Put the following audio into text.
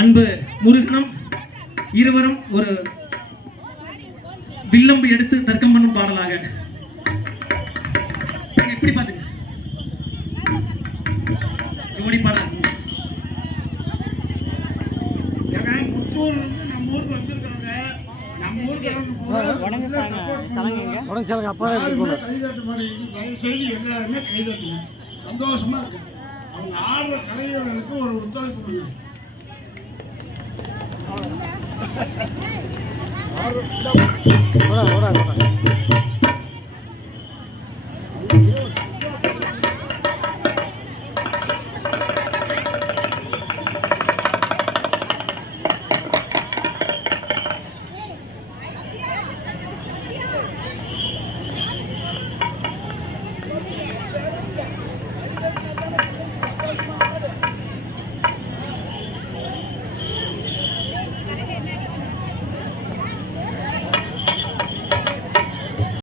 அன்பு முருகனும் இருவரும் ஒரு வில்லம்பு எடுத்து தர்க்கம் பண்ணும் பாடலாக. எப்படி பாத்துங்க ஜோடி பாடல். முத்தூர் நம்ம ஊருக்கு வந்திருக்காங்க. நம்ம ஊருக்கு கைதட்டு மாதிரி தயவு செய்து எல்லாருமே கைதட்டுங்க. சந்தோஷமா இருக்கும். அவங்க ஆடுற கலைஞர்களுக்கு ஒரு ஒத்துழைப்பு பண்ணுங்க. ஓட